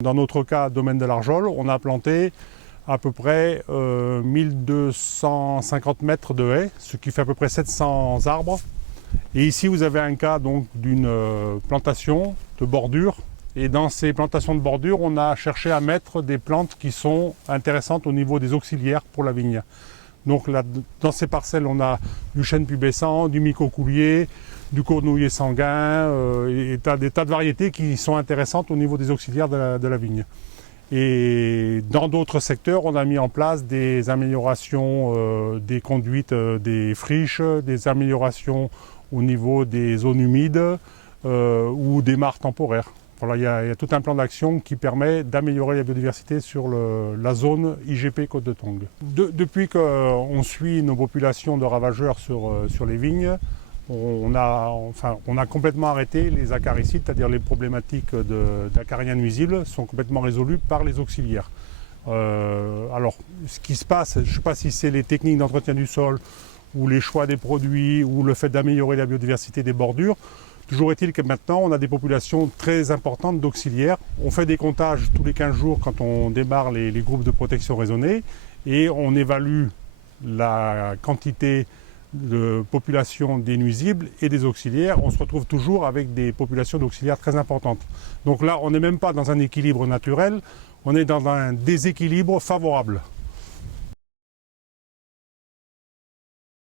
Dans notre cas, domaine de l'Arjol, on a planté à peu près 1250 mètres de haies, ce qui fait à peu près 700 arbres. Et ici, vous avez un cas donc d'une plantation de bordure. Et dans ces plantations de bordure, on a cherché à mettre des plantes qui sont intéressantes au niveau des auxiliaires pour la vigne. Donc là, dans ces parcelles, on a du chêne pubescent, du micocoulier, du cornouiller sanguin, et des tas de variétés qui sont intéressantes au niveau des auxiliaires de la vigne. Et dans d'autres secteurs, on a mis en place des améliorations des conduites des friches, des améliorations au niveau des zones humides ou des mares temporaires. Voilà, il y a tout un plan d'action qui permet d'améliorer la biodiversité sur la zone IGP Côte de Tongue. Depuis qu'on suit nos populations de ravageurs sur les vignes, on a complètement arrêté les acaricides, c'est-à-dire les problématiques d'acariens nuisibles sont complètement résolues par les auxiliaires. Alors, ce qui se passe, je ne sais pas si c'est les techniques d'entretien du sol ou les choix des produits ou le fait d'améliorer la biodiversité des bordures. Toujours est-il que maintenant, on a des populations très importantes d'auxiliaires. On fait des comptages tous les 15 jours quand on démarre les groupes de protection raisonnée et on évalue la quantité de population des nuisibles et des auxiliaires. On se retrouve toujours avec des populations d'auxiliaires très importantes. Donc là, on n'est même pas dans un équilibre naturel, on est dans un déséquilibre favorable.